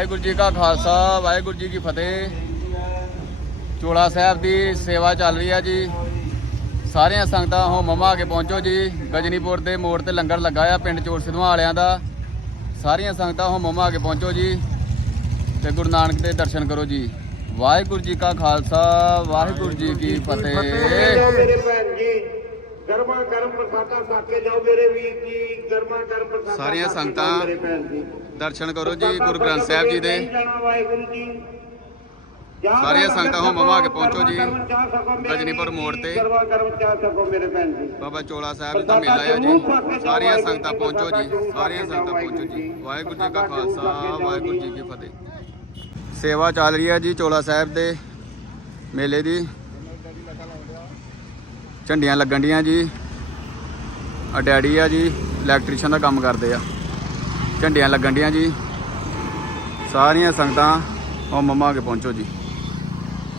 ਵਾਹਿਗੁਰੂ ਜੀ ਕਾ ਖਾਲਸਾ ਵਾਹਿਗੁਰੂ ਜੀ ਕੀ ਫਤਿਹ। ਚੋਲਾ ਸਾਹਿਬ ਦੀ ਸੇਵਾ ਚੱਲ ਰਹੀ ਆ ਜੀ। ਸਾਰੀਆਂ ਸੰਗਤਾਂ ਹੋ ਮਮਾ ਕੇ ਪਹੁੰਚੋ ਜੀ। ਗਜਨੀਪੁਰ ਦੇ ਮੋੜ ਤੇ ਲੰਗਰ ਲੱਗਾ ਆ ਪਿੰਡ ਚੋਰ ਸਿਧਵਾਂ ਵਾਲਿਆਂ ਦਾ। ਸਾਰੀਆਂ ਸੰਗਤਾਂ ਹੋ ਮਮਾ ਕੇ ਪਹੁੰਚੋ ਜੀ ਤੇ ਗੁਰੂ ਨਾਨਕ ਦੇ ਦਰਸ਼ਨ ਕਰੋ ਜੀ। ਵਾਹਿਗੁਰੂ ਜੀ ਕਾ ਖਾਲਸਾ ਵਾਹਿਗੁਰੂ ਜੀ ਕੀ ਫਤਿਹ। ਮੇਰੇ ਭੈਣ ਜੀ। ਗਰਮਾ ਗਰਮ ਪ੍ਰਸਾਦਾ ਛਕ ਕੇ ਜਾਓ ਮੇਰੇ ਵੀਰ ਜੀ। ਗਰਮਾ ਗਰਮ ਪ੍ਰਸਾਦਾ ਸਾਰੀਆਂ ਸੰਗਤਾਂ ਜਾਓ ਮੇਰੇ ਭੈਣ ਜੀ। ਦਰਸ਼ਨ ਕਰੋ ਜੀ, ਗੁਰੂ ਗ੍ਰੰਥ ਸਾਹਿਬ ਜੀ ਦੇ। ਸਾਰੀਆਂ ਸੰਗਤਾਂ ਹੋ ਮਮਾ ਕੇ ਪਹੁੰਚੋ ਜੀ। ਗਜਨੀਪੁਰ ਮੋੜ ਤੇ। ਬਾਬਾ ਚੋਲਾ ਸਾਹਿਬ ਦਾ ਮੇਲਾ ਆ ਜੀ। ਸਾਰੀਆਂ ਸੰਗਤਾਂ ਪਹੁੰਚੋ ਜੀ, ਸਾਰੀਆਂ ਸੰਗਤਾਂ ਪਹੁੰਚੋ ਜੀ। ਵਾਹਿਗੁਰੂ ਜੀ ਕਾ ਖਾਲਸਾ, ਵਾਹਿਗੁਰੂ ਜੀ ਕੀ ਫਤਿਹ। ਸੇਵਾ ਚੱਲ ਰਹੀ ਹੈ ਜੀ ਚੋਲਾ ਸਾਹਿਬ ਦੇ ਮੇਲੇ ਦੀ। ਝੰਡੀਆਂ ਲੱਗਣ ਡੀਆਂ ਜੀ। ਆ ਡੈਡੀ ਆ ਜੀ, ਇਲੈਕਟ੍ਰੀਸ਼ੀਅਨ ਦਾ ਕੰਮ ਕਰਦੇ ਆ। ਝੰਡੀਆਂ ਲੱਗਣ ਡੀਆਂ ਜੀ। ਸਾਰੀਆਂ ਸੰਗਤਾਂ ਉਹ ਮੰਮਾ ਕੇ ਪਹੁੰਚੋ ਜੀ।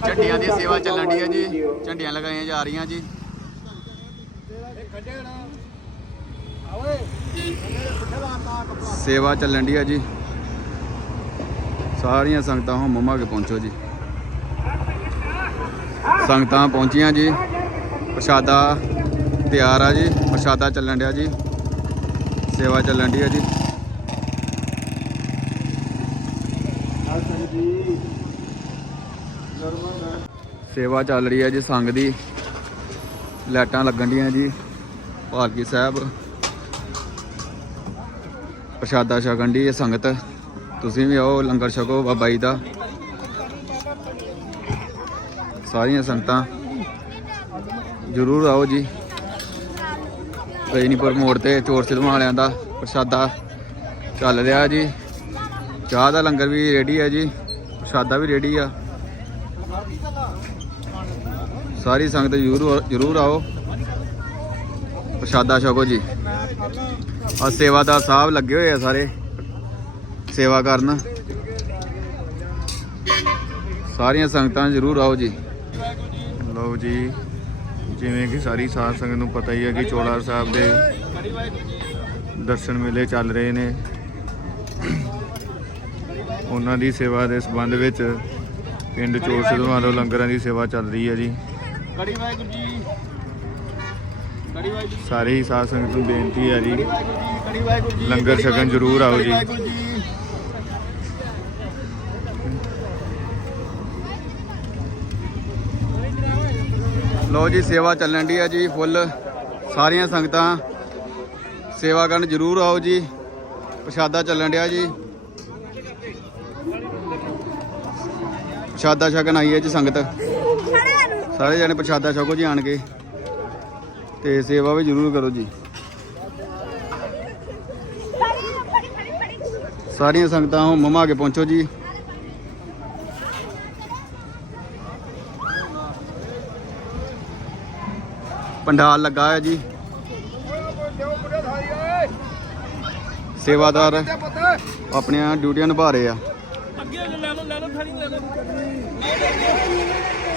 ਝੰਡੀਆਂ ਦੀ ਸੇਵਾ ਚੱਲਣ ਦੀ ਹੈ ਜੀ। ਝੰਡੀਆਂ ਲਗਾਈਆਂ ਜਾ ਰਹੀਆਂ ਜੀ। ਸੇਵਾ ਚੱਲਣ ਡੀ ਹੈ ਜੀ। ਸਾਰੀਆਂ ਸੰਗਤਾਂ ਹੋ ਮੰਮਾ ਕੇ ਪਹੁੰਚੋ ਜੀ। ਸੰਗਤਾਂ ਪਹੁੰਚੀਆਂ ਜੀ। ਪ੍ਰਸ਼ਾਦਾ ਤਿਆਰ ਆ ਜੀ। ਪ੍ਰਸ਼ਾਦਾ ਚੱਲਣ ਡਿਆ ਜੀ। ਸੇਵਾ ਚੱਲਣ ਦੀ ਆ ਜੀ। ਸੇਵਾ ਚੱਲ ਰਹੀ ਹੈ ਜੀ ਸੰਗ ਦੀ। ਲਾਈਟਾਂ ਲੱਗਣ ਡੀਆਂ ਜੀ, ਭਾਲਕੀ ਸਾਹਿਬ। ਪ੍ਰਸ਼ਾਦਾ ਛਕਣ ਦੀ ਸੰਗਤ। ਤੁਸੀਂ ਵੀ ਆਓ, ਲੰਗਰ ਛਕੋ ਬਾਬਾ ਜੀ ਦਾ। ਸਾਰੀਆਂ ਸੰਗਤਾਂ। ਜਰੂਰ ਆਓ ਜੀ। ਰਜਨੀਪੁਰ ਮੋੜ ਤੇ ਚੋਰ ਸਿਧਵਾਂ ਵਾਲਿਆਂ ਦਾ ਪ੍ਰਸ਼ਾਦਾ ਚੱਲ ਰਿਹਾ ਜੀ। ਚਾਹ ਦਾ ਲੰਗਰ ਵੀ ਰੈਡੀ ਹੈ ਜੀ। ਪ੍ਰਸ਼ਾਦਾ ਵੀ ਰੈਡੀ ਆ। ਸਾਰੀ ਸੰਗਤ ਜਰੂਰ ਜਰੂਰ ਆਓ। ਪ੍ਰਸ਼ਾਦਾ ਛਕੋ ਜੀ। ਆ ਸੇਵਾਦਾਰ ਸਾਹਿਬ ਲੱਗੇ ਹੋਏ ਆ ਸਾਰੇ। ਸੇਵਾ ਕਰਨ। ਸਾਰੀਆਂ ਸੰਗਤਾਂ ਜਰੂਰ ਆਓ ਜੀ। ਲਓ ਜੀ, ਜਿਵੇਂ ਕਿ ਸਾਰੀ ਸਾਧ ਸੰਗਤ ਨੂੰ ਪਤਾ ਹੀ ਹੈ ਕਿ ਚੋਲਾ ਸਾਹਿਬ ਦੇ ਦਰਸ਼ਨ ਮੇਲੇ ਚੱਲ ਰਹੇ ਨੇ। ਉਹਨਾਂ ਦੀ ਸੇਵਾ ਦੇ ਸੰਬੰਧ ਵਿੱਚ ਪਿੰਡ ਚੋਰ ਸਿਧਵਾਂ ਵੱਲੋਂ ਲੰਗਰਾਂ ਦੀ ਸੇਵਾ ਚੱਲ ਰਹੀ ਹੈ ਜੀ। ਕੜੀ ਵਾਹਿਗੁਰੂ ਜੀ। ਕੜੀ ਵਾਹਿਗੁਰੂ ਜੀ। ਸਾਰੇ ਹੀ ਸਾਧ ਸੰਗਤ ਨੂੰ ਬੇਨਤੀ ਹੈ ਜੀ। ਵਾਹਿਗੁਰੂ ਜੀ ਕੜੀ ਵਾਹਿਗੁਰੂ ਜੀ ਲੰਗਰ ਛਕਣ ਜ਼ਰੂਰ ਆਓ ਜੀ। ਲਓ ਜੀ ਸੇਵਾ ਚੱਲਣ ਦੀ ਹੈ ਜੀ ਫੁੱਲ। ਸਾਰੀਆਂ ਸੰਗਤਾਂ ਸੇਵਾ ਕਰਨ ਜਰੂਰ ਆਓ ਜੀ। ਪ੍ਰਸ਼ਾਦਾ ਚੱਲਣ ਡਿਆ ਜੀ। ਪ੍ਰਸ਼ਾਦਾ ਛਕਣ ਆਈ ਹੈ ਜੀ ਸੰਗਤ। ਸਾਰੇ ਜਣੇ ਪ੍ਰਸ਼ਾਦਾ ਛਕੋ ਜੀ ਆਣ ਕੇ ਤੇ ਸੇਵਾ ਵੀ ਜਰੂਰ ਕਰੋ ਜੀ। ਸਾਰੀਆਂ ਸੰਗਤਾਂ ਹੋ ਮਮਾ ਕੇ ਪਹੁੰਚੋ ਜੀ। ਪੰਡਾਲ ਲੱਗਾ ਹੈ ਜੀ। ਸੇਵਾਦਾਰ ਆਪਣੀਆਂ ਡਿਊਟੀਆਂ ਨਿਭਾ ਰਹੇ ਆ ਅੱਗੇ ਲੈ ਲਓ ਲੈ ਲਓ ਥਾਲੀ ਲੈ ਲਓ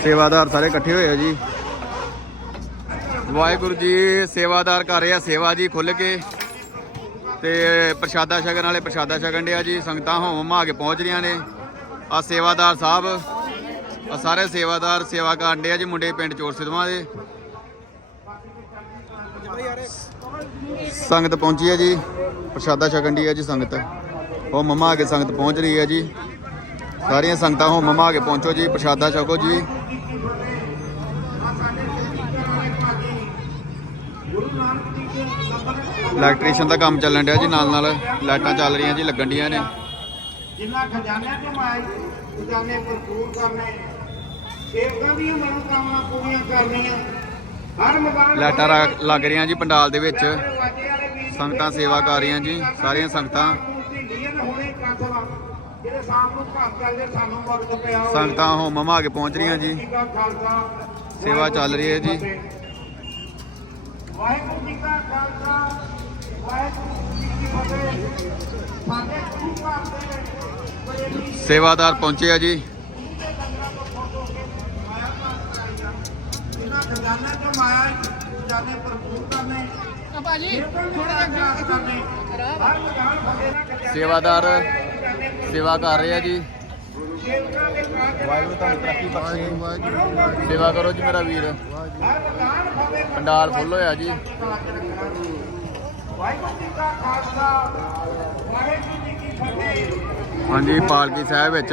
ਸੇਵਾਦਾਰ ਸਾਰੇ ਇਕੱਠੇ ਹੋਏ ਆ ਜੀ। ਵਾਹਿਗੁਰੂ ਜੀ, ਸੇਵਾਦਾਰ ਕਰ ਰਹੇ ਆ ਸੇਵਾ ਜੀ ਖੁੱਲ ਕੇ। ਤੇ ਪ੍ਰਸ਼ਾਦਾ ਛਕਣ ਵਾਲੇ ਪ੍ਰਸ਼ਾਦਾ ਛਕਣ ਡਿਆ ਜੀ, ਸੰਗਤਾਂ ਹੋਮ ਮਾ ਕੇ ਪਹੁੰਚ ਰਹੀਆਂ ਨੇ। ਆ ਸੇਵਾਦਾਰ ਸਾਹਿਬ, ਆ ਸਾਰੇ ਸੇਵਾਦਾਰ ਸੇਵਾ ਕਰਨ ਡਿਆ ਜੀ ਮੁੰਡੇ ਪਿੰਡ ਚੋਰ ਸਿਧਵਾਂ ਦੇ। ਸੰਗਤ ਪਹੁੰਚੀ ਹੈ ਜੀ, ਪ੍ਰਸ਼ਾਦਾ ਛਕਣ ਦੀ ਹੈ ਜੀ ਸੰਗਤ। ਉਹ ਮਮਾ ਆ ਕੇ ਸੰਗਤ ਪਹੁੰਚ ਰਹੀ ਹੈ ਜੀ। ਸਾਰੀਆਂ ਸੰਗਤਾਂ ਹੋ ਮਮਾ ਆ ਕੇ ਪਹੁੰਚੋ ਜੀ, ਪ੍ਰਸ਼ਾਦਾ ਛਕੋ ਜੀ। ਇਲੈਕਟ੍ਰੀਸ਼ੀਅਨ ਦਾ ਕੰਮ ਚੱਲਣ ਡਿਆ ਜੀ ਨਾਲ ਨਾਲ ਲਾਈਟਾਂ ਚੱਲ ਰਹੀਆਂ ਜੀ ਲੱਗਣ ਡੀਆਂ ਨੇ। ਜਿੰਨਾ ਖਜ਼ਾਨਿਆਂ ਤੋਂ ਮਾਈ ਖਜ਼ਾਨੇ ਭਰਪੂਰ ਕਰਨੇ ਸੇਵਕਾਂ ਦੀਆਂ ਮਨੋਕਾਮਨਾ ਪੂਰੀਆਂ ਕਰਨੀਆਂ ਹਰ ਮਕਾਨ ਲਾਈਟਾਂ ਲੱਗ ਰਹੀਆਂ ਜੀ ਪੰਡਾਲ ਦੇ ਵਿੱਚ। ਸੰਗਤਾਂ ਸੇਵਾ ਕਰ ਰਹੀਆਂ ਜੀ ਸਾਰੀਆਂ ਸੰਗਤਾਂ। ਸੰਗਤਾਂ ਹੋ ਮਮਾ ਆ ਕੇ ਪਹੁੰਚ ਰਹੀਆਂ ਜੀ। ਸੇਵਾ ਚੱਲ ਰਹੀ ਹੈ ਜੀ। ਵਾਹਿਗੁਰੂ ਜੀ ਕਾ ਖਾਲਸਾ ਸੇਵਾਦਾਰ ਪਹੁੰਚੇ ਆ ਜੀ। ਜਿਨ੍ਹਾਂ ਖਜ਼ਾਨਾ ਤੋਂ ਮਾਇਆ ਖਜ਼ਾਨੇ ਭਰਪੂਰ ਕਰਨੇ ਭਾਜੀ ਥੋੜਾ ਜਿਹਾ ਕਰਨੇ ਹਰ ਮਕਾਨ ਫਸੇ ਨਾ ਖਜ਼ਾਨੇ ਸੇਵਾਦਾਰ ਸੇਵਾ ਕਰ ਰਹੇ ਆ ਜੀ। ਵਾਹਿਗੁਰੂ ਤੁਹਾਨੂੰ ਤਰੱਕੀ ਬਖਸ਼ੇ। ਸੇਵਾ ਕਰੋ ਜੀ ਮੇਰਾ ਵੀਰ। ਪੰਡਾਲ ਫੁੱਲ ਹੋਇਆ ਜੀ। ਵਾਹਿਗੁਰੂ ਜੀ ਕਾ ਖਾਲਸਾ ਵਾਹਿਗੁਰੂ ਜੀ ਕੀ ਫਤਿਹ। ਹਾਂਜੀ ਪਾਲਕੀ ਸਾਹਿਬ ਵਿੱਚ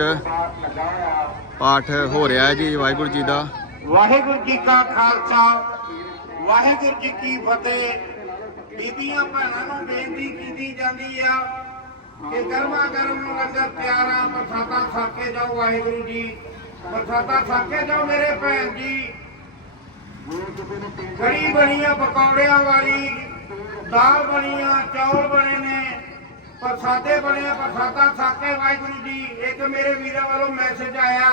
ਪਾਠ ਹੋ ਰਿਹਾ ਹੈ ਜੀ ਵਾਹਿਗੁਰੂ ਜੀ ਦਾ। ਵਾਹਿਗੁਰੂ ਜੀ ਕਾ ਖਾਲਸਾ ਵਾਹਿਗੁਰੂ ਜੀ ਕੀ ਫਤਿਹ। ਬੀਬੀਆਂ ਭੈਣਾਂ ਨੂੰ ਬੇਨਤੀ ਕੀਤੀ ਜਾਂਦੀ ਆ ਕਿ ਗਰਮਾ ਗਰਮ ਲੰਗਰ ਪਿਆਰਾ ਪ੍ਰਸਾਦਾ ਛਕ ਕੇ ਜਾਓ ਵਾਹਿਗੁਰੂ ਜੀ। ਪ੍ਰਸਾਦਾ ਛਕ ਕੇ ਜਾਓ ਮੇਰੇ ਭੈਣ ਜੀ। ਕੜੀ ਬਣੀਆਂ ਪਕੌੜਿਆਂ ਵਾਲੀ ਦਾਲ ਬਣੀਆਂ ਚੌਲ ਬਣੇ ਨੇ ਪ੍ਰਸਾਦੇ ਬਣੇ ਆ, ਪ੍ਰਸਾਦਾ ਛਕ ਵਾਹਿਗੁਰੂ ਜੀ ਇੱਕ ਮੇਰੇ ਵੀਰਾਂ ਵੱਲੋਂ ਮੈਸੇਜ ਆਇਆ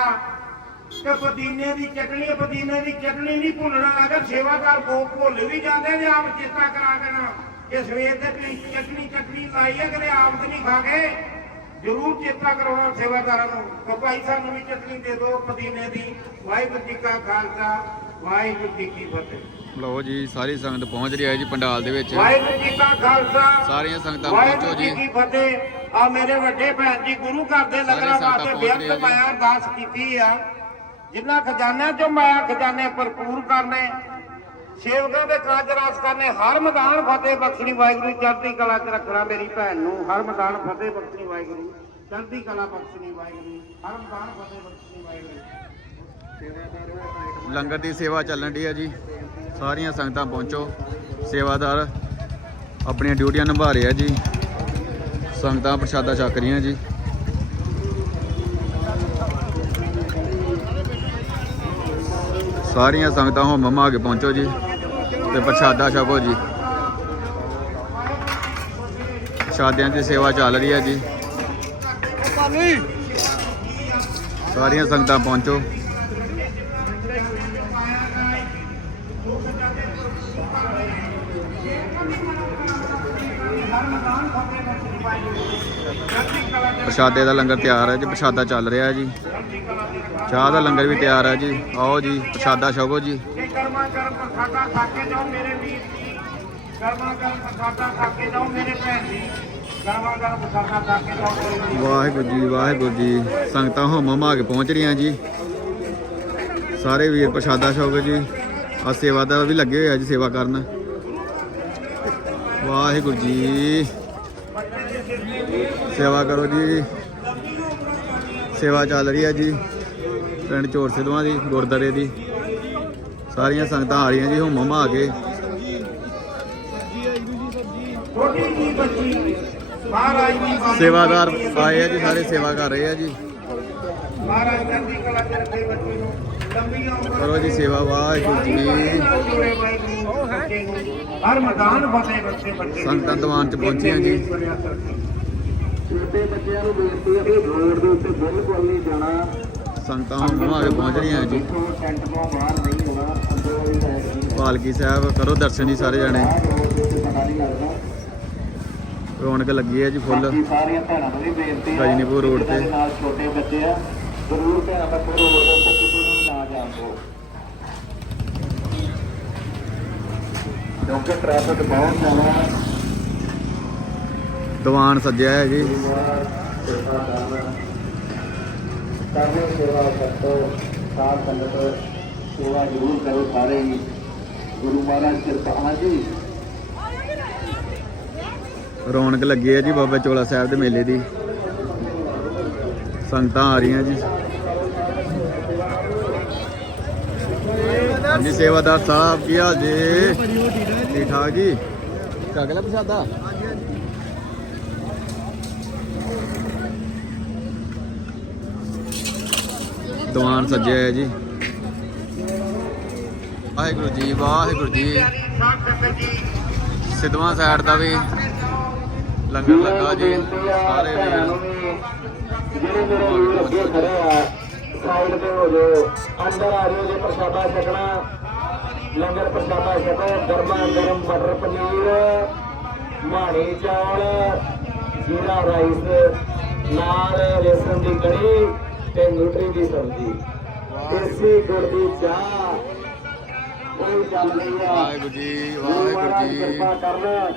ਕਿ ਪੁਦੀਨੇ ਦੀ ਚਟਣੀ ਪੁਦੀਨੇ ਦੀ ਚਟਣੀ ਨਹੀਂ ਭੁੱਲਣਾ ਅਗਰ ਸੇਵਾਦਾਰ ਕੋ ਭੁੱਲ ਵੀ ਜਾਂਦੇ ਨੇ ਆਪ ਚੇਤਾ ਕਰਾ ਦੇਣਾ ਇਹ ਸਵੇਰ ਦੇ ਤੁਸੀਂ ਚਟਣੀ ਚਟਣੀ ਲਾਈ ਹੈ ਕਦੇ ਆਪ ਤੇ ਨਹੀਂ ਖਾ ਗਏ ਜ਼ਰੂਰ ਚੇਤਾ ਕਰਵਾਓ ਸੇਵਾਦਾਰਾਂ ਨੂੰ ਕਿ ਭਾਈ ਸਾਨੂੰ ਵੀ ਚਟਣੀ ਦੇ ਦਿਓ ਪੁਦੀਨੇ ਦੀ ਵਾਹਿਗੁਰੂ ਜੀ ਕਾ ਖਾਲਸਾ। ਵਾਹਿਗੁਰੂ ਜੀ ਕੀ ਫਤਿਹ। ਲਓ ਜੀ ਸਾਰੀ ਸੰਗਤ ਪਹੁੰਚ ਰਹੀ ਹੈ ਜੀ ਪੰਡਾਲ ਦੇ ਵਿੱਚ। ਵਾਹਿਗੁਰੂ ਜੀ ਕਾ ਖਾਲਸਾ। ਸਾਰੀਆਂ ਸੰਗਤਾਂ ਪਹੁੰਚੋ ਜੀ ਜੀ। ਕੀ ਫਤਿਹ। ਆ ਮੇਰੇ ਵੱਡੇ ਭੈਣ ਜੀ ਗੁਰੂ ਘਰ ਦੇ ਸੰਗਤਾਂ ਵਾਸਤੇ ਬੇਅੰਤ ਜੀ। ਮਾਇਆ ਅਰਦਾਸ ਕੀਤੀ ਆ। ਜਿੰਨਾ ਖਜ਼ਾਨਿਆਂ ਚੋਂ ਮਾਇਆ ਖਜ਼ਾਨੇ ਭਰਪੂਰ ਕਰਨੇ ਸੇਵਕਾਂ ਦੇ ਕਾਜ ਰਾਸ ਕਰਨੇ ਹਰ ਮੈਦਾਨ ਫਤਿਹ ਬਖਸ਼ਣੀ ਵਾਹਿਗੁਰੂ ਚੜ੍ਹਦੀ ਕਲਾ 'ਚ ਰੱਖਣਾ ਮੇਰੀ ਭੈਣ ਨੂੰ। ਹਰ ਮੈਦਾਨ ਫਤਿਹ ਬਖਸ਼ਣੀ ਵਾਹਿਗੁਰੂ ਚੜ੍ਹਦੀ ਕਲਾ ਬਖਸ਼ਣੀ ਵਾਹਿਗੁਰੂ ਹਰ ਮੈਦਾਨ ਫਤਿਹ ਬਖਸ਼ਣੀ ਵਾਹਿਗੁਰੂ ਲੰਗਰ ਦੀ ਸੇਵਾ ਚੱਲਣ ਦੀ ਹੈ ਜੀ। ਸਾਰੀਆਂ ਸੰਗਤਾਂ ਪਹੁੰਚੋ। ਸੇਵਾਦਾਰ ਆਪਣੀਆਂ ਡਿਊਟੀਆਂ ਨਿਭਾ ਰਹੇ ਆ ਜੀ। ਸੰਗਤਾਂ ਪ੍ਰਸ਼ਾਦਾ ਛਕ ਰਹੀਆਂ ਜੀ। ਸਾਰੀਆਂ ਸੰਗਤਾਂ ਹੋ ਮਮਾ ਕੇ ਪਹੁੰਚੋ ਜੀ ਤੇ ਪ੍ਰਸ਼ਾਦਾ ਛਕੋ ਜੀ। ਪ੍ਰਸ਼ਾਦਿਆਂ ਦੀ ਸੇਵਾ ਚੱਲ ਰਹੀ ਹੈ ਜੀ। ਸਾਰੀਆਂ ਸੰਗਤਾਂ ਪਹੁੰਚੋ। ਪ੍ਰਸ਼ਾਦੇ ਦਾ ਲੰਗਰ ਤਿਆਰ ਹੈ ਜੀ ਪ੍ਰਸ਼ਾਦਾ ਚੱਲ ਰਿਹਾ ਹੈ ਜੀ। ਚਾਹ ਦਾ ਲੰਗਰ ਵੀ ਤਿਆਰ ਹੈ ਜੀ। ਆਓ ਜੀ ਪ੍ਰਸ਼ਾਦਾ ਛਕੋ ਜੀ। ਕਿ ਕਰਮਾ ਕਰਮ ਪ੍ਰਸਾਦਾ ਖਾ ਕੇ ਜਾਓ ਮੇਰੇ ਵੀਰ ਜੀ। ਕਰਮਾ ਕਰਮ ਪ੍ਰਸਾਦਾ ਖਾ ਕੇ ਜਾਓ ਮੇਰੇ ਭੈਣ ਜੀ। ਕਰਮਾ ਕਰਮ ਪ੍ਰਸਾਦਾ ਖਾ ਕੇ ਜਾਓ ਮੇਰੇ ਵੀਰ ਵਾਹਿਗੁਰੂ ਜੀ ਵਾਹਿਗੁਰੂ ਜੀ। ਸੰਗਤਾਂ ਹੋਮ ਮਾ ਕੇ ਪਹੁੰਚ ਰਹੀਆਂ ਜੀ। ਸਾਰੇ ਵੀਰ ਪ੍ਰਸ਼ਾਦਾ ਛਕੋ ਜੀ। ਆ ਸੇਵਾਦਾਰ ਵੀ ਲੱਗੇ ਹੋਏ ਆ ਜੀ ਸੇਵਾ ਕਰਨ। ਵਾਹਿਗੁਰੂ ਜੀ। ਸੇਵਾ ਕਰੋ ਜੀ। ਸੇਵਾ ਚੱਲ ਰਹੀ ਹੈ ਜੀ। ਪਿੰਡ ਚੋਰ ਸਿੱਧਵਾਂ ਦੀ ਗੁਰਦਾਰੇ ਦੀ। ਸਾਰੀਆਂ ਸੰਗਤਾਂ ਆ ਰਹੀਆਂ ਜੀ, ਹੋਮ ਮਾ ਕੇ। ਛੋਟੀ ਜੀ ਸੇਵਾਦਾਰ ਆਏ ਆ ਜੀ, ਸਾਰੇ ਸੇਵਾ ਕਰ ਰਹੇ ਆ ਜੀ। ਮਹਾਰਾਜ ਚੜ੍ਹਦੀ ਕਲਾ ਚ ਰੱਖੇ ਬੱਚੇ ਨੂੰ ਕਰੋ ਜੀ ਸੇਵਾ, ਵਾਹਿਗੁਰੂ ਜੀ ਹਰ ਮੈਦਾਨ ਫਤਿਹ। ਬੱਚੇ ਬੱਚੇ ਸੰਗਤਾਂ ਦੀਵਾਨ ਚ ਪਹੁੰਚੀਆਂ ਜੀ। ਬੱਚਿਆਂ ਨੂੰ ਬੇਨਤੀ ਹੈ ਕਿ ਰੋਡ ਦੇ ਉੱਤੇ ਬਿਲਕੁਲ ਨਹੀਂ ਜਾਣਾ। ਸੰਗਤਾਂ ਹੋਮ ਆ ਕੇ ਪਹੁੰਚ ਰਹੀਆਂ ਜੀ। ਇੱਥੋਂ ਟੈਂਟ ਤੋਂ ਬਾਹਰ ਨਹੀਂ ਹੋਣਾ ਅੰਦਰੋਂ ਹੀ ਰਹਿਣਾ ਪਾਲਕੀ ਸਾਹਿਬ ਕਰੋ ਦਰਸ਼ਨ ਜੀ ਸਾਰੇ ਜਣੇ। ਰੌਣਕ ਲੱਗੀ ਹੈ ਜੀ ਫੁੱਲ। ਸਾਰੀਆਂ ਭੈਣਾਂ ਨੂੰ ਵੀ ਬੇਨਤੀ ਹੈ ਗਜਨੀਪੁਰ ਰੋਡ ਤੇ। ਨਾਲ ਛੋਟੇ ਬੱਚੇ ਆ ਜ਼ਰੂਰ ਭੈਣਾਂ ਦਾ ਰੋਡ ਦੇ ਉੱਤੇ ਕਿਸੇ ਨੂੰ ਨਾ ਜਾਣ ਦਿਓ। ਕਿਉਂਕਿ ਟ੍ਰੈਫਿਕ ਬਹੁਤ ਜ਼ਿਆਦਾ ਹੈ। ਦੀਵਾਨ ਸੱਜਿਆ ਹੈ ਜੀ। ਕਰਨੇ ਸੇਵਾ ਕਰਤੋ ਸਾਧ ਸੰਗਤ ਸੇਵਾ ਜ਼ਰੂਰ ਕਰੋ ਸਾਰੇ ਹੀ ਗੁਰੂ ਮਹਾਰਾਜ ਕਿਰਪਾ ਹਾਂਜੀ ਰੌਣਕ ਲੱਗੀ ਹੈ ਜੀ ਬਾਬਾ ਚੋਲਾ ਸਾਹਿਬ ਦੇ ਮੇਲੇ ਦੀ। ਸੰਗਤਾਂ ਆ ਰਹੀਆਂ ਜੀ। ਹਾਂਜੀ, ਸੇਵਾਦਾਰ ਸਾਹਿਬ ਕੀ ਹਾਲ ਜੀ? ਠੀਕ ਠਾਕ ਜੀ? ਛਕ ਪ੍ਰਸ਼ਾਦਾ? ਦੀਵਾਨ ਸੱਜਿਆ ਹੈ ਜੀ। ਵਾਹਿਗੁਰੂ ਜੀ ਵਾਹਿਗੁਰੂ ਜੀ। ਸਿੱਧਵਾਂ ਸਾਈਡ ਦਾ ਵੀ ਲੰਗਰ ਲੱਗਾ ਜੀ, ਸਾਰੇ ਜਿਹੜੇ ਮੇਰੇ ਵੀਰ ਅੱਗੇ ਖੜੇ ਆ ਸਾਈਡ ਤੇ ਹੋ ਜਾਓ ਅੰਦਰ ਆ ਜਾਓ ਜੇ ਪ੍ਰਸ਼ਾਦਾ ਛਕਣਾ ਲੰਗਰ ਪ੍ਰਸ਼ਾਦਾ ਛਕੋ ਗਰਮਾ ਗਰਮ ਮਟਰ ਪਨੀਰ ਮਾਣੀ ਚੌਲ, ਜੀਰਾ ਰਾਈਸ, ਨਾਲ ਰੇਸਨ ਦੀ ਕੜੀ। ਤੇ ਨਿਊਟਰੀ ਦੀ ਸਬਜ਼ੀ ਦੇਸੀ ਗੁੜ ਦੀ ਚਾਹ ਕੋਈ ਚੱਲ ਰਹੀ ਆ। ਵਾਹਿਗੁਰੂ ਜੀ ਗੁਰੂ ਵਾਹਿਗੁਰੂ ਜੀ ਕਿਰਪਾ ਕਰਨ।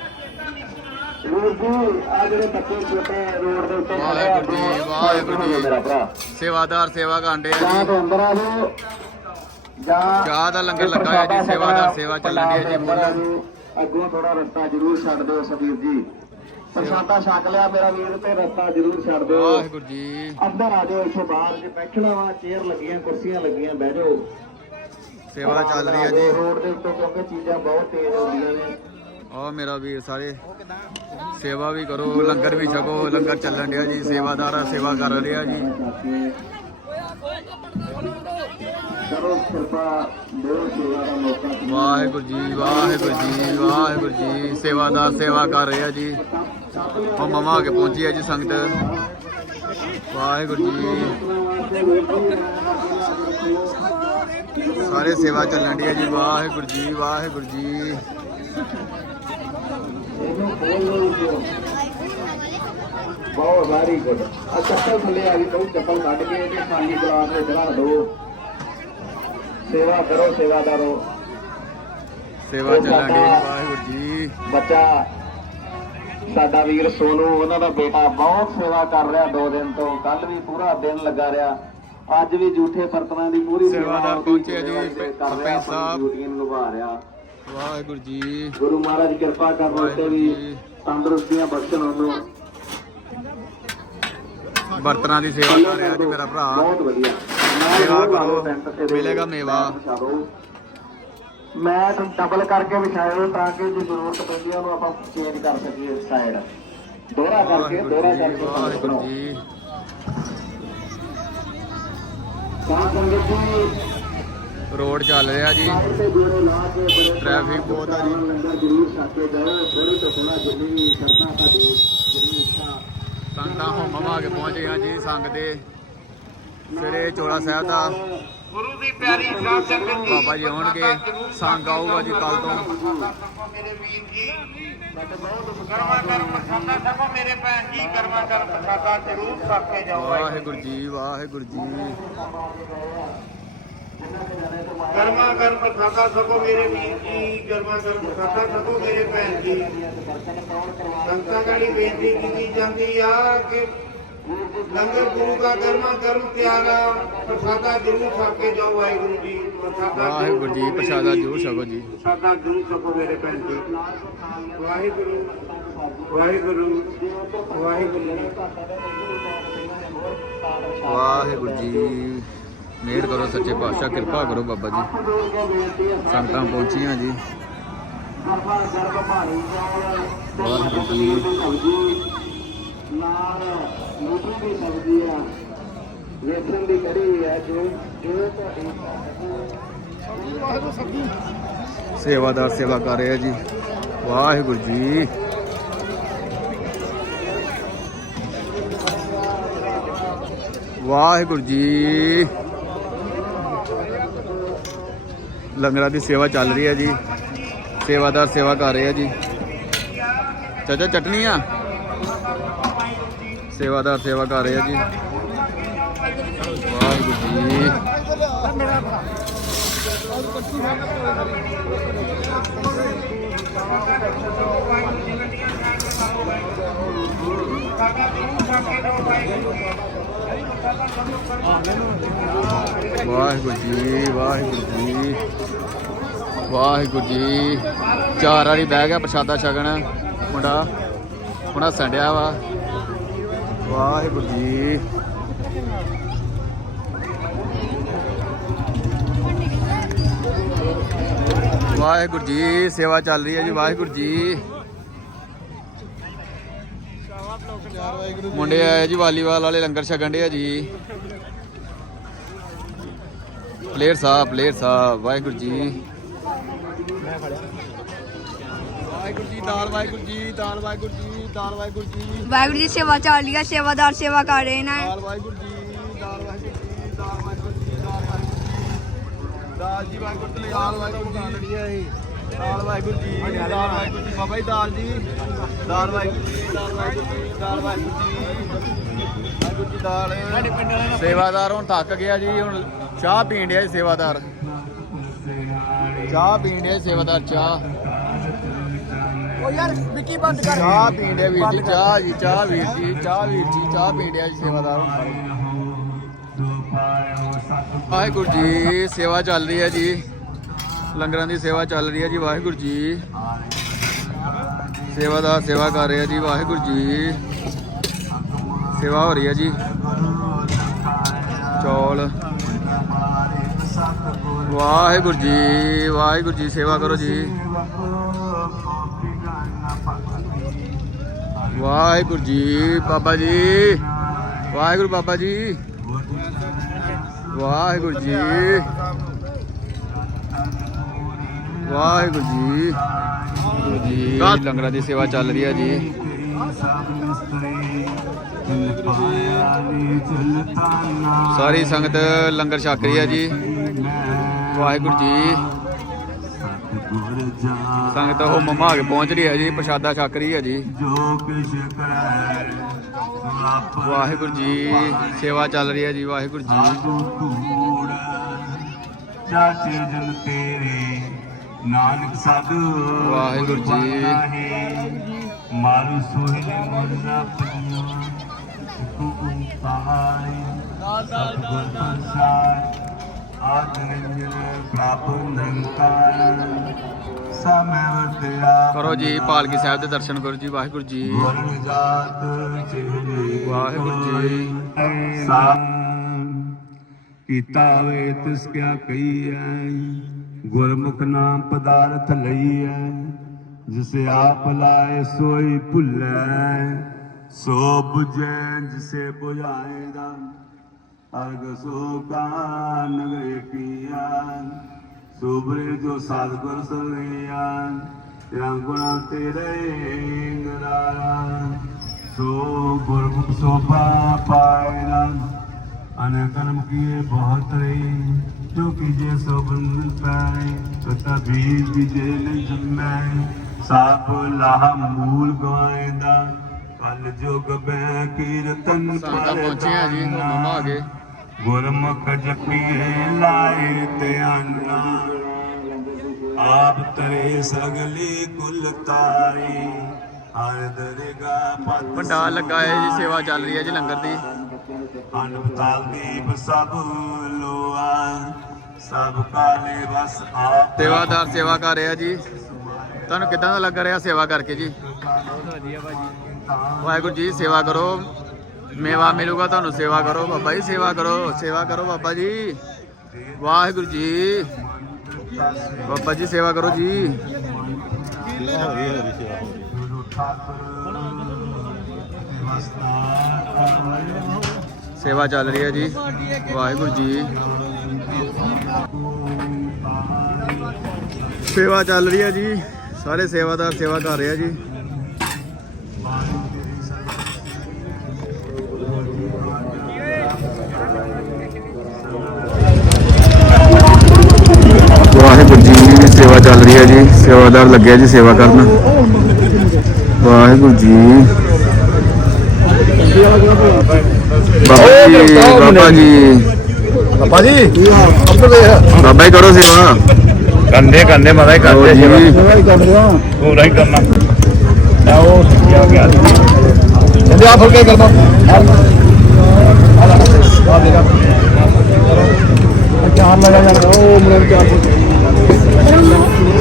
ਵੀਰ ਜੀ ਆ ਜਿਹੜੇ ਬੱਚੇ ਛੋਟੇ ਰੋਡ ਦੇ ਉੱਤੇ ਖੜੇ ਆ ਵਾਹਿਗੁਰੂ ਜੀ, ਵਾਹਿਗੁਰੂ ਜੀ। ਸੇਵਾਦਾਰ ਸੇਵਾ ਕਾਂਡੇ ਆ ਜਾਂ। ਜੀ ਦਾ ਲੰਗਰ ਲੱਗਾ ਹੋਇਆ ਜੀ, ਸੇਵਾਦਾਰ ਸੇਵਾ ਚੱਲਣ ਡਈ ਹੈ ਜੀ। ਅੱਗੋਂ ਥੋੜਾ ਰਸਤਾ ਜ਼ਰੂਰ ਛੱਡ ਦਿਓ ਸਦੀਪ ਜੀ। ਪ੍ਰਸ਼ਾਦਾ ਛਕ ਲਿਆ ਮੇਰਾ ਵੀਰ ਤੇ ਰਸਤਾ ਜ਼ਰੂਰ ਛੱਡ ਦਿਓ। ਵਾਹਿਗੁਰੂ ਜੀ। ਅੰਦਰ ਆ ਜਾਓ ਇੱਥੇ ਬਾਹਰ ਜੇ ਬੈਠਣਾ ਵਾ ਚੇਅਰ ਲੱਗੀਆਂ ਕੁਰਸੀਆਂ ਲੱਗੀਆਂ ਬਹਿ ਜਾਓ। ਸੇਵਾ ਚੱਲ ਰਹੀ ਹੈ ਜੀ। ਰੋਡ ਦੇ ਉੱਤੇ ਕਿਉਂਕਿ ਚੀਜ਼ਾਂ ਬਹੁਤ ਤੇਜ਼ ਹੁੰਦੀਆਂ ਨੇ। ਆ ਮੇਰਾ ਵੀਰ ਸਾਰੇ ਸੇਵਾ ਵੀ ਕਰੋ ਲੰਗਰ ਵੀ ਛਕੋ ਲੰਗਰ ਚੱਲਣ ਡਿਆ ਜੀ ਸੇਵਾਦਾਰ ਸੇਵਾ ਕਰ ਰਿਹਾ ਜੀ। ਕਰੋ ਕਿਰਪਾ ਦਿਓ ਸੇਵਾ ਦਾ ਵਾਹਿਗੁਰੂ ਜੀ ਵਾਹਿਗੁਰੂ ਜੀ ਵਾਹਿਗੁਰੂ ਜੀ। ਸੇਵਾਦਾਰ ਸੇਵਾ ਕਰ ਰਿਹਾ ਜੀ। ਉਹ ਮਮਾ ਆ ਕੇ ਪਹੁੰਚੀ ਹੈ ਜੀ ਸੰਗਤ। ਵਾਹਿਗੁਰੂ ਜੀ। ਸਾਰੇ ਸੇਵਾ ਚੱਲਣ ਡਈ ਹੈ ਜੀ। ਵਾਹਿਗੁਰੂ ਜੀ ਵਾਹਿਗੁਰੂ ਜੀ। ਬਹੁਤ ਵਾਰੀ ਗੁੱਡ। ਆ ਚੱਪਲ ਥੱਲੇ ਆ ਗਈ, ਬਹੁਤ ਚੱਪਲ ਕੱਢ ਕੇ ਇਹਨੇ ਖਾਲੀ ਗਲਾਸ ਵਿੱਚ ਰੱਖ ਦਿਓ ਸੇਵਾ ਕਰੋ ਸੇਵਾਦਾਰੋ ਸੇਵਾ ਜੀ ਵਾਹਿਗੁਰੂ ਜੀ। ਬੱਚਾ ਸਾਡਾ ਵੀਰ ਸੋਨੂ ਉਹਨਾਂ ਦਾ ਬੇਟਾ ਬਹੁਤ ਸੇਵਾ ਕਰ ਰਿਹਾ ਦੋ ਦਿਨ ਤੋਂ। ਕੱਲ ਵੀ ਪੂਰਾ ਦਿਨ ਲੱਗਾ ਰਿਹਾ। ਅੱਜ ਵੀ ਝੂਠੇ ਬਰਤਨਾਂ ਦੀ ਪੂਰੀ ਸੇਵਾ ਸੇਵਾਦਾਰ ਪਹੁੰਚੇ ਜੀ, ਸਰਪੰਚ ਸਾਹਿਬ। ਡਿਊਟੀਆਂ ਨੂੰ ਨਿਭਾ ਰਿਹਾ। ਵਾਹਿਗੁਰੂ ਜੀ। ਗੁਰੂ ਮਹਾਰਾਜ ਕਿਰਪਾ ਕਰਨ ਵਾਹਿਗੁਰੂ ਵੀ। ਤੰਦਰੁਸਤੀਆਂ ਬਖਸ਼ਣ ਉਹਨੂੰ। ਬਰਤਨਾਂ ਦੀ ਸੇਵਾ ਕਰ ਰਿਹਾ ਜੀ ਮੇਰਾ ਭਰਾ। ਬਹੁਤ ਵਧੀਆ। ਸੇਵਾ ਕਰੋ, ਮਿਲੇਗਾ ਮੇਵਾ। ਮੈਂ ਤੁਹਾਨੂੰ ਡਬਲ ਕਰਕੇ ਵਿਛਾਇਓ ਤਾਂ ਕਿ ਜੇ ਜ਼ਰੂਰਤ ਪੈਂਦੀ ਹੈ ਉਹਨੂੰ ਆਪਾਂ ਚੇਂਜ ਕਰ ਸਕੀਏ ਸਾਈਡ ਦੋਹਰਾ ਕਰਕੇ ਦੋਹਰਾ ਕਰਕੇ ਵਾਹਿਗੁਰੂ ਜੀ। ਸੰਗਤ ਜੀ ਰੋਡ ਚੱਲ ਰਿਹਾ ਜੀ। ਟ੍ਰੈਫਿਕ ਬਹੁਤ ਆ ਜੀ। ਲੰਗਰ ਜ਼ਰੂਰ ਛਕ ਕੇ ਜਾਓ। ਥੋੜੀ ਤੋਂ ਥੋੜਾ ਜਿੰਨੀ ਵੀ ਸ਼ਰਤਾਂ ਤੁਹਾਡੀ ਜਿੰਨੀ ਇੱਛਾ। ਸੰਗਤਾਂ ਹੋਮ ਆ ਕੇ ਪਹੁੰਚ ਗਈਆਂ ਜੀ ਸੰਗ ਦੇ। ਸਵੇਰੇ ਚੋਲਾ ਸਾਹਿਬ ਦਾ ਗੁਰੂ ਦੀ ਪਿਆਰੀ ਸਾਧ ਸੰਗਤ ਜੀ ਬਾਬਾ ਜੀ ਆਉਣਗੇ ਸੰਗ ਆਊਗਾ ਜੀ ਕੱਲ ਤੋਂ। ਮੇਰੇ ਵੀਰ ਜੀ ਕਰਮਾ ਕਰਮ ਪ੍ਰਸਾਦਾ ਸਭੋ ਮੇਰੇ ਭੈਣ ਜੀ ਕਰਮਾ ਕਰਮ ਪ੍ਰਸਾਦਾ ਜ਼ਰੂਰ ਛਕ ਕੇ ਜਾਓ ਵਾਹਿਗੁਰੂ ਜੀ ਵਾਹਿਗੁਰੂ ਜੀ। ਕਰਮਾ ਕਰਮ ਪ੍ਰਸਾਦਾ ਸਭੋ ਮੇਰੇ ਵੀਰ ਜੀ ਕਰਮਾ ਕਰਮ ਪ੍ਰਸਾਦਾ ਸਭੋ ਮੇਰੇ ਭੈਣ ਜੀ। ਸੰਤਾਂ ਕੜੀ ਬੇਨਤੀ ਕੀਤੀ ਜਾਂਦੀ ਆ ਕਿ ਲੰਗਰ ਗੁਰੂ ਦਾ ਕਰਮਾ ਕਰਮ ਤਿਆਰਾ ਪ੍ਰਸਾਦਾ ਜ਼ਰੂਰ ਛਕ ਕੇ ਜਾਓ ਵਾਹਿਗੁਰੂ ਜੀ। ਪ੍ਰਸਾਦਾ ਵਾਹਿਗੁਰੂ ਜੀ ਪ੍ਰਸ਼ਾਦਾ ਜ਼ਰੂਰ ਜੀ। ਛਕੋ ਜੀ। ਪ੍ਰਸਾਦਾ ਜ਼ਰੂਰ ਛਕੋ ਮੇਰੇ ਭੈਣ ਜੀ। ਵਾਹਿਗੁਰੂ ਵਾਹਿਗੁਰੂ ਵਾਹਿਗੁਰੂ। ਵਾਹਿਗੁਰੂ ਜੀ ਮਿਹਰ ਕਰੋ ਸੱਚੇ ਪਾਤਸ਼ਾਹ ਕਿਰਪਾ ਕਰੋ ਬਾਬਾ ਜੀ। ਸੰਗਤਾਂ ਪਹੁੰਚੀਆਂ ਜੀ। ਵਾਹਿਗੁਰੂ ਜੀ। ਨਾਲ ਮੂਠੀ ਦੀ ਸਬਜ਼ੀ ਆ। ਵੇਸਣ ਦੀ ਕੜੀ ਹੈ ਜੋ ਜੋ ਤੁਹਾਡੀ ਸੇਵਾਦਾਰ ਸੇਵਾ ਕਰ ਰਿਹਾ ਜੀ। ਵਾਹਿਗੁਰੂ ਜੀ। ਵਾਹਿਗੁਰੂ ਜੀ। ਲੰਗਰਾਂ ਦੀ ਸੇਵਾ ਚੱਲ ਰਹੀ ਹੈ ਜੀ। ਸੇਵਾਦਾਰ ਸੇਵਾ ਕਰ ਰਹੇ ਆ ਜੀ। ਚਾਚਾ, ਚਟਨੀ ਆ? ਸੇਵਾਦਾਰ ਸੇਵਾ ਕਰ ਰਹੇ ਆ ਜੀ। ਵਾਹਿਗੁਰੂ ਜੀ ਵਾਹਿਗੁਰੂ ਜੀ। ਵਾਹਿਗੁਰੂ ਜੀ। ਵਾਹਿਗੁਰੂ ਜੀ ਚਾਰ ਵਾਲੀ ਬਹਿ ਗਿਆ ਪ੍ਰਸ਼ਾਦਾ ਛਕਣ। ਮੁੰਡਾ ਮੁੰਡਾ ਸੰਡਿਆ ਵਾ। ਵਾਹਿਗੁਰੂ ਜੀ। ਵਾਹਿਗੁਰੂ ਜੀ, ਸੇਵਾ ਚੱਲ ਰਹੀ ਹੈ ਜੀ, ਵਾਹਿਗੁਰੂ ਜੀ। ਮੁੰਡੇ ਆਏ ਜੀ, ਵਾਲੀਬਾਲ ਵਾਲੇ, ਲੰਗਰ ਛਕਣ ਦੇ ਆ ਜੀ। Player Sahib player Sahib, Waheguru ji. Waheguru ji ਦਾਲ ਵਾਹਿਗੁਰੂ ਜੀ ਦਾਲ ਵਾਹਿਗੁਰੂ ਜੀ ਦਾਲ ਵਾਹਿਗੁਰੂ ਜੀ ਵਾਹਿਗੁਰੂ ਜੀ ਸੇਵਾ ਚੱਲ ਹੈ ਸੇਵਾਦਾਰ ਸੇਵਾ ਕਰ ਰਹੇ ਨੇ ਦਾਲ ਵਾਹਿਗੁਰੂ ਜੀ ਦਾਲ ਵਾਹਿਗੁਰੂ ਜੀ ਦਾਲ ਵਾਹਿਗੁਰੂ ਜੀ ਦਾਲ ਵਾਹਿਗੁਰੂ ਜੀ ਦਾਲ ਜੀ ਵਾਹਿਗੁਰੂ ਜੀ ਦਾਲ ਵਾਹਿਗੁਰੂ ਜੀ ਦਾਲ ਵਾਹਿਗੁਰੂ ਜੀ ਦਾਲ ਵਾਹਿਗੁਰੂ ਜੀ ਬਾਬਾ ਜੀ ਦਾਲ ਜੀ ਦਾਲ ਵਾਹਿਗੁਰੂ ਜੀ ਦਾਲ ਵਾਹਿਗੁਰੂ ਜੀ ਦਾਲ ਵਾਹਿਗੁਰੂ ਜੀ ਵਾਹਿਗੁਰੂ ਜੀ ਦਾਲ ਸੇਵਾਦਾਰ ਹੁਣ ਥੱਕ ਗਿਆ ਜੀ ਹੁਣ ਚਾਹ ਪੀਣ ਡਿਆ ਜੀ ਸੇਵਾਦਾਰ ਚਾਹ ਪੀਣ ਡਿਆ ਜੀ ਸੇਵਾਦਾਰ ਚਾਹ ਉਹ ਯਾਰ ਵਿੱਕੀ ਬੰਦ ਕਰ। ਚਾਹ ਪੀਂਦੇ ਵੀਰ ਜੀ ਚਾਹ ਜੀ ਚਾਹ ਵੀਰ ਜੀ ਚਾਹ ਵੀਰ ਜੀ ਚਾਹ ਪੀਂਦੇ ਜੀ ਸੇਵਾਦਾਰ ਵਾਹਿਗੁਰੂ ਜੀ ਸੇਵਾ ਚੱਲ ਰਹੀ ਹੈ ਜੀ। ਲੰਗਰਾਂ ਦੀ ਸੇਵਾ ਚੱਲ ਰਹੀ ਹੈ ਜੀ ਵਾਹਿਗੁਰੂ ਜੀ। ਸੇਵਾਦਾਰ ਸੇਵਾ ਕਰ ਰਹੇ ਜੀ ਵਾਹਿਗੁਰੂ ਜੀ। ਸੇਵਾ ਹੋ ਰਹੀ ਹੈ ਜੀ। ਚੌਲ। ਵਾਹਿਗੁਰੂ ਜੀ ਵਾਹਿਗੁਰੂ ਜੀ ਸੇਵਾ ਕਰੋ ਜੀ। ਵਾਹਿਗੁਰੂ ਜੀ ਬਾਬਾ ਜੀ। ਵਾਹਿਗੁਰੂ ਬਾਬਾ ਜੀ। ਵਾਹਿਗੁਰੂ ਜੀ। ਵਾਹਿਗੁਰੂ ਜੀ। ਜੀ ਲੰਗਰਾਂ ਦੀ ਸੇਵਾ ਚੱਲ ਰਹੀ ਹੈ ਜੀ। ਸਾਰੀ ਸੰਗਤ ਲੰਗਰ ਛਕ ਰਹੀ ਹੈ ਜੀ। ਵਾਹਿਗੁਰੂ ਜੀ। ਸੰਗਤ ਉਹ ਮਮਾ ਕੇ ਪਹੁੰਚ ਰਹੀ ਹੈ ਜੀ, ਪ੍ਰਸ਼ਾਦਾ ਛਕ ਰਹੀ ਹੈ ਜੀ। ਜੋ ਕਿਛ ਕਰੈ ਵਾਹਿਗੁਰੂ ਜੀ, ਸੇਵਾ ਚੱਲ ਰਹੀ ਹੈ ਜੀ, ਵਾਹਿਗੁਰੂ ਜੀ। ਚਾਚੇ ਜਨ ਤੇਰੇ ਨਾਨਕ ਸਾਧੂ ਵਾਹਿਗੁਰੂ ਜੀ। ਮਾਰੂ ਸੋਹਲੇ ਮਨ ਪਈਓ ਹੁਕਮ ਪਾਈ ਸਤਿਗੁਰ ਪ੍ਰਸਾਦ ਕਰੋ ਜੀ, ਪਾਲਕੀ ਸਾਹਿਬ ਦੇ ਦਰਸ਼ਨ ਕਰੋ ਜੀ, ਵਾਹਿਗੁਰੂ ਜੀ। ਵਾਹਿਗੁਰੂ ਜੀ। ਕੀਤਾ ਵੇ ਤਿਸ ਕਿਆ ਕਹੀਐ ਗੁਰਮੁਖ ਨਾਮ ਪਦਾਰਥ ਲਈ ਲਈਐ ਜਿਸੇ ਆਪ ਲਾਏ ਸੋਈ ਭੁੱਲੈ। ਸੋ 부ਜੈ ਜਿਸੇ ਬੁਝਾਏ ਦਾ ਅਰਗ ਸੋ ਕਾ ਨਗਰੇ ਕੀਆ ਸੋਬਰੇ ਜੋ ਸਤਿਗੁਰ ਸਰਿਆ ਤਿਆਂ ਗੁਣਾ ਤੇਰੇ ਗਰਾਰਾ ਸੋ ਗੁਰਮੁਖ ਸੋਭਾ ਪਾਇਨਾ ਅਨਕਰਮ ਕੀਏ ਬਹੁਤ ਰਹੀ ਜੋ ਕੀਜੇ ਸੋ ਬੰਦ ਪਾਏ ਕਤਾ ਬੀਜ ਬੀਜੇ ਨ ਜੰਮੈ। ਸਾਪ ਲਾਹ ਮੂਲ ਗਵਾਏਦਾ ਕਲ ਜੁਗ ਬੈ ਕੀਰਤਨ ਸੰਗਤਾਂ ਪਹੁੰਚੇ ਆ ਜੀ ਮਮਾ ਗਏ ਗੁਰਮੁਖ ਜਪੀਏ ਲਾਏ ਧਿਆਨਾ। ਆਪ ਤਰੇ ਸਗਲੀ ਕੁਲ ਤਾਰੀ। ਹਰ ਦਰਗਾ ਪਤ ਪੰਡਾਲ ਲੱਗਾ ਹੈ ਜੀ ਸੇਵਾ ਚੱਲ ਰਹੀ ਹੈ ਜੀ ਲੰਗਰ ਦੀ। ਅਨਪਤਾਲ ਦੀਪ ਸਭ ਲੋਆ। ਸਭ ਕਾਲੇ ਬਸ ਆਪ ਸੇਵਾਦਾਰ ਸੇਵਾ ਕਰ ਰਿਹਾ ਜੀ। ਤੁਹਾਨੂੰ ਕਿਦਾਂ ਦਾ ਲੱਗ ਰਿਹਾ ਸੇਵਾ ਕਰਕੇ ਜੀ। ਵਾਹਿਗੁਰੂ ਜੀ ਸੇਵਾ ਕਰੋ। ਮੇਵਾ ਮਿਲੂਗਾ ਤੁਹਾਨੂੰ, ਸੇਵਾ ਕਰੋ ਬਾਬਾ ਜੀ, ਸੇਵਾ ਕਰੋ ਸੇਵਾ ਕਰੋ ਬਾਬਾ ਜੀ। ਵਾਹਿਗੁਰੂ ਜੀ। ਬਾਬਾ ਜੀ, ਸੇਵਾ ਕਰੋ ਜੀ। ਸੇਵਾ ਚੱਲ ਰਹੀ ਹੈ ਜੀ। ਵਾਹਿਗੁਰੂ ਜੀ। ਸੇਵਾ ਚੱਲ ਰਹੀ ਹੈ ਜੀ। ਸਾਰੇ ਸੇਵਾਦਾਰ ਸੇਵਾ ਕਰ ਰਿਹਾ ਜੀ। ਸੇਵਾ ਚੱਲ ਰਹੀ ਹੈ ਜੀ ਸੇਵਾਦਾਰ ਲੱਗਿਆ ਜੀ ਸੇਵਾ ਕਰਨ। ਵਾਹਿਗੁਰੂ ਜੀ। ਬਾਬਾ ਜੀ ਬਾਬਾ ਜੀ। ਬਾਬਾ ਜੀ ਅੰਦਰ ਦੇਖ। ਬਾਬਾ ਜੀ ਕਰੋ ਸੇਵਾ। ਕੰਨੇ ਕੰਨੇ ਮਦਾ ਕਰੋ ਜੀ। ਸੇਵਾ। ਹੀ ਕਰਦੇ ਆ ਪੂਰਾ ਹੀ? ਕਰਨਾ? ਆ ਉਹ ਗਿਆ ਗਿਆ ਕਹਿੰਦੇ ਆ ਫੁਲਕੇ ਕਰਦਾ ਚਾਰ ਲਗਾ ਜਾਂਦਾ ਉਹ ਮੇਰੇ ਚਾਰ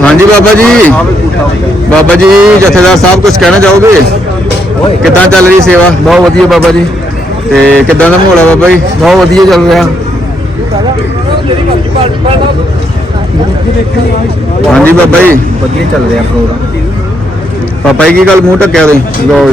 ਹਾਂਜੀ ਬਾਬਾ ਜੀ। ਬਾਬਾ ਜੀ ਜਥੇਦਾਰ ਸਾਹਿਬ ਕੁਝ ਕਹਿਣਾ ਚਾਹੋਗੇ? ਕਿੱਦਾਂ ਚੱਲ ਰਹੀ ਸੇਵਾ? ਬਹੁਤ ਵਧੀਆ ਬਾਬਾ ਜੀ। ਤੇ ਕਿੱਦਾਂ ਦਾ ਮਾਹੌਲ ਆ ਬਾਬਾ ਜੀ? ਬਹੁਤ ਵਧੀਆ ਚੱਲ ਰਿਹਾ। ਹਾਂਜੀ ਬਾਬਾ ਜੀ। ਵਧੀਆ ਚੱਲ ਰਿਹਾ ਪ੍ਰੋਗਰਾਮ। ਪਾਪਾ ਜੀ ਕੀ ਗੱਲ ਮੂੰਹ ਢੱਕਿਆ ਤੁਸੀਂ? ਲੋ